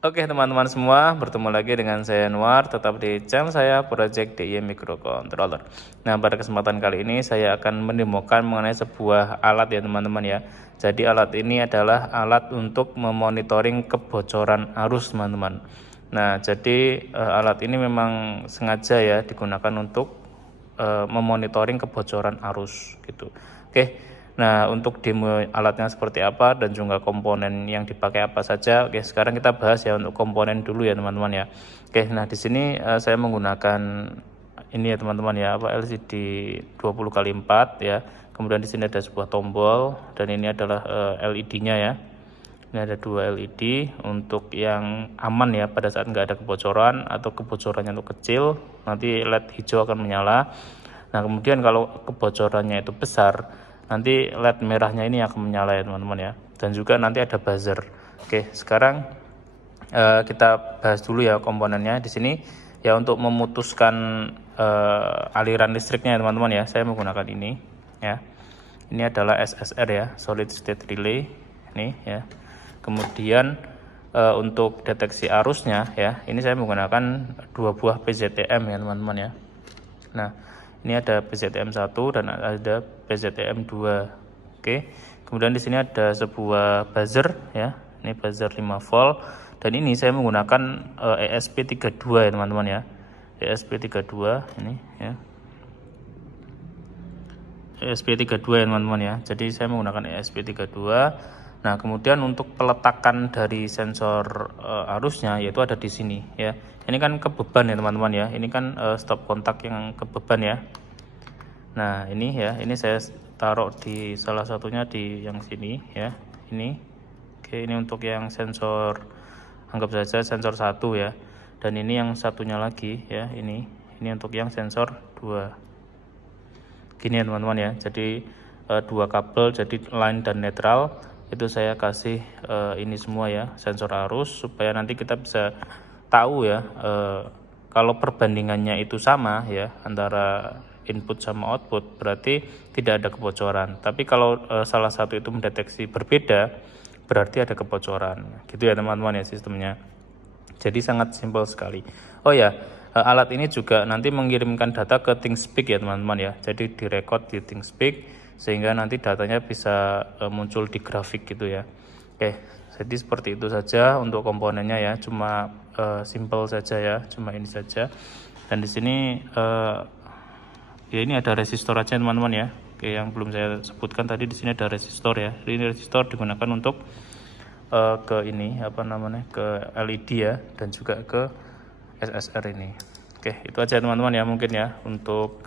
Oke teman-teman semua, bertemu lagi dengan saya Anwar, tetap di channel saya Project DIY Microcontroller. Nah, pada kesempatan kali ini saya akan mendemokan mengenai sebuah alat ya teman-teman ya. Jadi alat ini adalah alat untuk memonitoring kebocoran arus teman-teman. Nah, jadi alat ini memang sengaja ya digunakan untuk memonitoring kebocoran arus gitu. Oke. Nah, untuk demo alatnya seperti apa dan juga komponen yang dipakai apa saja. Oke, sekarang kita bahas ya untuk komponen dulu ya teman-teman ya. Oke, nah di sini saya menggunakan ini ya teman-teman ya, LCD 20x4 ya. Kemudian di sini ada sebuah tombol dan ini adalah LED-nya ya. Ini ada dua LED untuk yang aman ya, pada saat nggak ada kebocoran atau kebocorannya itu kecil, nanti LED hijau akan menyala. Nah, kemudian kalau kebocorannya itu besar, nanti LED merahnya ini akan menyala ya teman-teman ya. Dan juga nanti ada buzzer. Oke, sekarang kita bahas dulu ya komponennya. Di sini ya untuk memutuskan aliran listriknya teman-teman ya, saya menggunakan ini ya. Ini adalah SSR ya, Solid State Relay ini ya. Kemudian untuk deteksi arusnya ya, ini saya menggunakan dua buah PZTM ya teman-teman ya. Nah, ini ada PZTM 1 dan ada PZTM 2. Oke. Kemudian di sini ada sebuah buzzer ya. Ini buzzer 5 volt dan ini saya menggunakan ESP32 ya teman-teman ya. ESP32 ini ya. ESP32 ya teman-teman ya. Jadi saya menggunakan ESP32. Nah, kemudian untuk peletakan dari sensor arusnya yaitu ada di sini ya. Ini kan ke beban ya teman-teman ya. Ini kan stop kontak yang ke beban ya. Nah, ini ya, ini saya taruh di salah satunya di yang sini ya. Ini. Oke, ini untuk yang sensor, anggap saja sensor 1 ya. Dan ini yang satunya lagi ya, ini. Ini untuk yang sensor 2. Gini ya teman-teman ya. Jadi dua kabel, jadi line dan netral itu saya kasih ini semua ya, sensor arus, supaya nanti kita bisa tahu ya kalau perbandingannya itu sama ya antara input sama output, berarti tidak ada kebocoran. Tapi kalau salah satu itu mendeteksi berbeda, berarti ada kebocoran. Gitu ya teman-teman ya sistemnya. Jadi sangat simpel sekali. Oh ya, alat ini juga nanti mengirimkan data ke ThingSpeak ya teman-teman ya. Jadi direkod di ThingSpeak sehingga nanti datanya bisa muncul di grafik gitu ya. Oke, jadi seperti itu saja untuk komponennya ya. Cuma simple saja ya, cuma ini saja. Dan di sini ya ini ada resistor aja teman-teman ya. Oke, yang belum saya sebutkan tadi, di sini ada resistor ya. Jadi ini resistor digunakan untuk ke ini apa namanya, ke LED ya, dan juga ke SSR ini. Oke, itu aja teman-teman ya mungkin ya untuk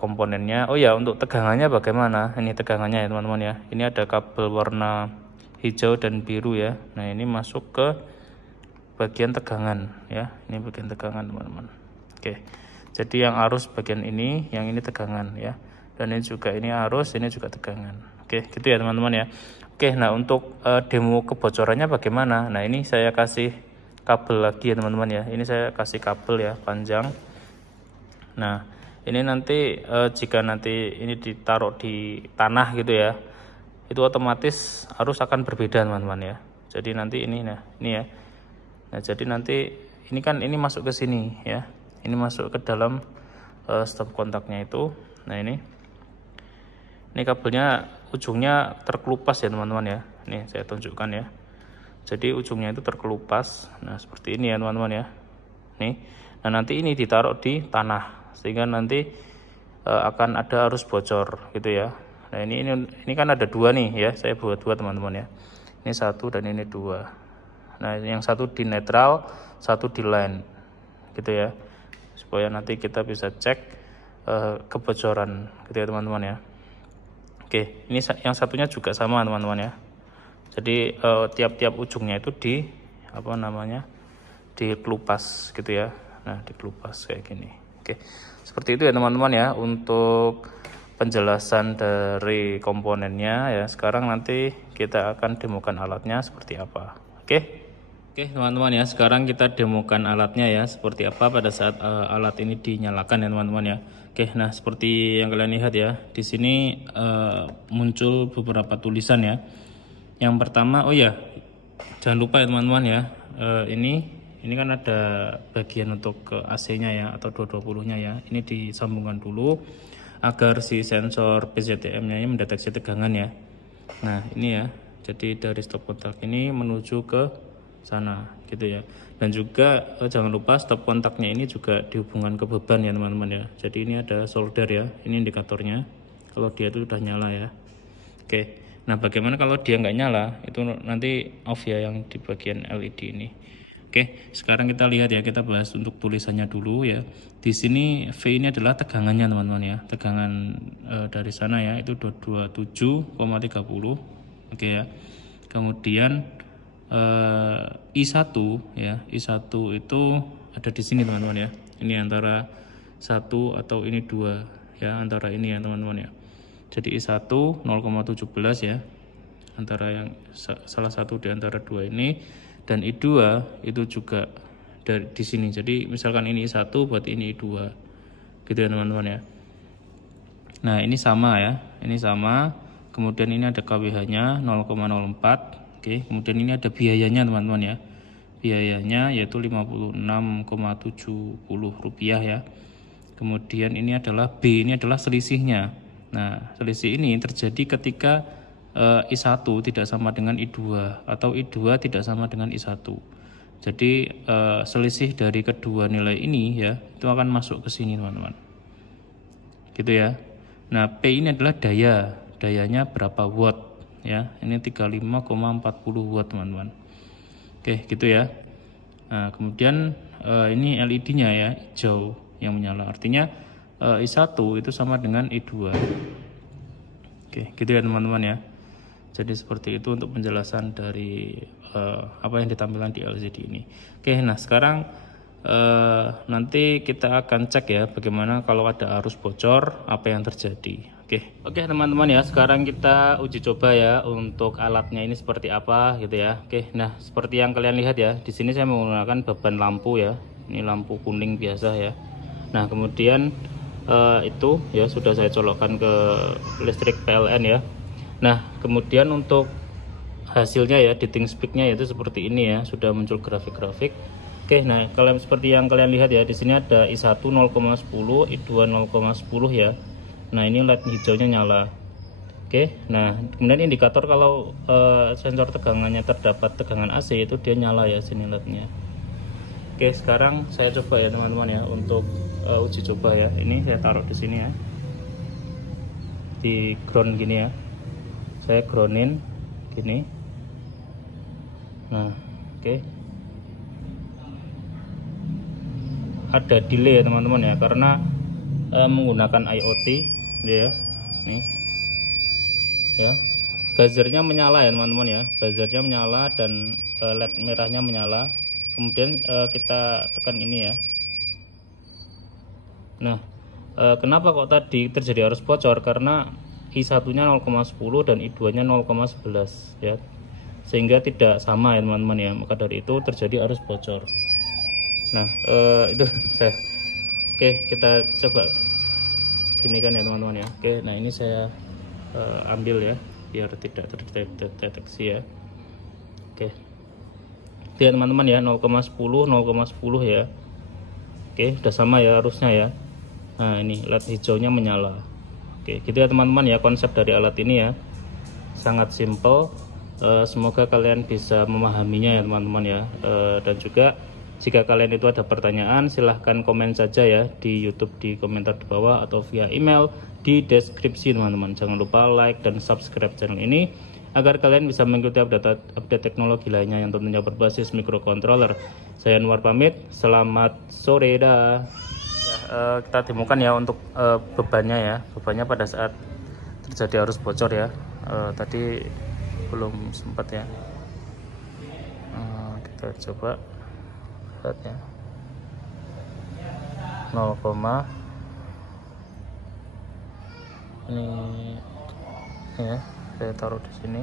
komponennya. Oh ya, untuk tegangannya bagaimana? Ini tegangannya ya teman-teman ya. Ini ada kabel warna hijau dan biru ya. Nah, ini masuk ke bagian tegangan ya. Ini bagian tegangan teman-teman. Oke, jadi yang arus bagian ini, yang ini tegangan ya. Dan ini juga, ini arus, ini juga tegangan. Oke, gitu ya teman-teman ya. Oke, nah untuk demo kebocorannya bagaimana? Nah, ini saya kasih kabel lagi ya teman-teman ya. Ini saya kasih kabel ya, panjang. Nah, ini nanti jika nanti ini ditaruh di tanah gitu ya, itu otomatis arus akan berbeda teman-teman ya. Jadi nanti ini, nah ini ya. Nah, jadi nanti ini kan ini masuk ke sini ya. Ini masuk ke dalam stop kontaknya itu. Nah, ini kabelnya ujungnya terkelupas ya teman-teman ya. Nih saya tunjukkan ya. Jadi ujungnya itu terkelupas. Nah, seperti ini ya teman-teman ya. Nih. Nah, nanti ini ditaruh di tanah sehingga nanti akan ada arus bocor gitu ya. Nah, ini kan ada dua nih ya. Saya buat dua teman-teman ya. Ini satu dan ini dua. Nah, yang satu di netral, satu di line gitu ya. Supaya nanti kita bisa cek kebocoran gitu ya teman-teman ya. Oke, ini yang satunya juga sama teman-teman ya. Jadi tiap-tiap ujungnya itu di apa namanya, dikelupas gitu ya. Nah, dikelupas kayak gini. Oke, seperti itu ya teman-teman ya untuk penjelasan dari komponennya ya. Sekarang nanti kita akan demokan alatnya seperti apa. Oke teman-teman ya, sekarang kita demokan alatnya ya seperti apa pada saat alat ini dinyalakan ya teman-teman ya. Oke, nah seperti yang kalian lihat ya, di sini muncul beberapa tulisan ya. Yang pertama, oh ya, jangan lupa ya teman-teman ya, ini kan ada bagian untuk ke AC-nya ya, atau 220-nya ya. Ini disambungkan dulu agar si sensor PCTM-nya ini mendeteksi tegangan ya. Nah ini ya, jadi dari stop kontak ini menuju ke sana gitu ya. Dan juga jangan lupa stop kontaknya ini juga dihubungkan ke beban ya teman-teman ya. Jadi ini ada solder ya, ini indikatornya kalau dia itu sudah nyala ya. Oke, nah bagaimana kalau dia nggak nyala, itu nanti off ya yang di bagian LED ini. Oke, sekarang kita lihat ya, kita bahas untuk tulisannya dulu ya. Di sini V ini adalah tegangannya teman-teman ya, tegangan dari sana ya, itu 227,30. Oke ya. Kemudian I1 ya, I1 itu ada di sini teman-teman ya. Ini antara 1 atau ini 2 ya, antara ini ya teman-teman ya. Jadi I1 0,17 ya, antara yang salah satu di antara dua ini. Dan I2 itu juga di sini. Jadi misalkan ini I1 berarti ini I2 gitu ya teman-teman ya. Nah ini sama ya, ini sama. Kemudian ini ada KWH nya 0,04. Oke, kemudian ini ada biayanya teman-teman ya. Biayanya yaitu Rp56,70 ya. Kemudian ini adalah B, ini adalah selisihnya. Nah selisih ini terjadi ketika I1 tidak sama dengan I2 atau I2 tidak sama dengan I1. Jadi selisih dari kedua nilai ini ya, itu akan masuk ke sini teman-teman. Gitu ya. Nah, P ini adalah dayanya berapa watt ya. Ini 35,40 watt teman-teman. Oke, gitu ya. Nah, kemudian ini LED-nya ya, hijau yang menyala. Artinya I1 itu sama dengan I2. Oke, gitu ya teman-teman ya. Jadi seperti itu untuk penjelasan dari apa yang ditampilkan di LCD ini. Oke, nah sekarang nanti kita akan cek ya bagaimana kalau ada arus bocor apa yang terjadi. Oke teman-teman ya, sekarang kita uji coba ya untuk alatnya ini seperti apa gitu ya. Oke, nah seperti yang kalian lihat ya, di sini saya menggunakan beban lampu ya. Ini lampu kuning biasa ya. Nah kemudian itu ya sudah saya colokkan ke listrik PLN ya. Nah kemudian untuk hasilnya ya, di ThinkSpeak-nya itu seperti ini ya, sudah muncul grafik-grafik. Oke, nah kalian seperti yang kalian lihat ya, di sini ada I1 0,10, I2 0,10 ya. Nah ini LED hijaunya nyala. Oke, nah kemudian indikator kalau sensor tegangannya terdapat tegangan AC itu dia nyala ya, sini LED-nya. Oke, sekarang saya coba ya teman-teman ya untuk uji coba ya. Ini saya taruh di sini ya, di ground gini ya. Saya groundin gini. Nah, oke. Ada delay ya teman-teman ya, karena menggunakan IoT ya. Nih. Ya. Buzzernya menyala ya teman-teman ya. Buzzernya menyala dan LED merahnya menyala. Kemudian kita tekan ini ya. Nah, kenapa kok tadi terjadi arus bocor? Karena I1-nya 0,10 dan I2-nya 0,11 ya. Sehingga tidak sama ya teman-teman ya. Maka dari itu terjadi arus bocor. Nah, itu saya. Oke, kita coba gini kan ya teman-teman ya. Oke, nah ini saya ambil ya biar tidak terdeteksi ya. Oke. Lihat teman-teman ya, 0,10 0,10 ya. Oke, udah sama ya arusnya ya. Nah, ini LED hijaunya menyala. Oke, gitu ya teman-teman ya konsep dari alat ini ya. Sangat simple. Semoga kalian bisa memahaminya ya teman-teman ya. Dan juga jika kalian itu ada pertanyaan, silahkan komen saja ya di YouTube di komentar di bawah atau via email di deskripsi teman-teman. Jangan lupa like dan subscribe channel ini agar kalian bisa mengikuti update teknologi lainnya yang tentunya berbasis microcontroller. Saya Anwar pamit, selamat sore dah. Ya, kita temukan ya untuk bebannya ya, bebannya pada saat terjadi arus bocor ya. Tadi belum sempat ya. Kita coba lihat ya. 0, ini ya, saya taruh di sini.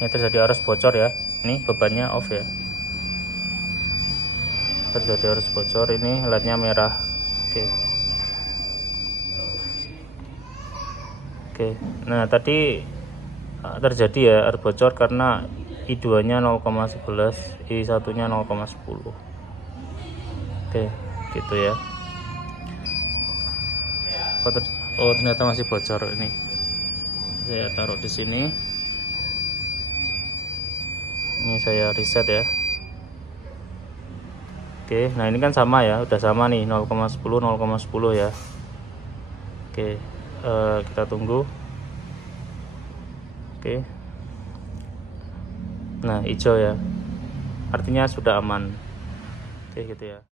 Ini terjadi arus bocor ya. Ini bebannya off ya. Terjadi arus bocor, ini LED-nya merah. Oke. Nah, tadi terjadi ya arus bocor karena I2 nya 0,11, I1 nya 0,10. Oke, gitu ya. Oh ternyata masih bocor ini. Saya taruh di sini. Ini saya reset ya. Oke, nah ini kan sama ya, udah sama nih 0,10 0,10 ya. Oke, kita tunggu. Oke, nah hijau ya, artinya sudah aman. Oke gitu ya.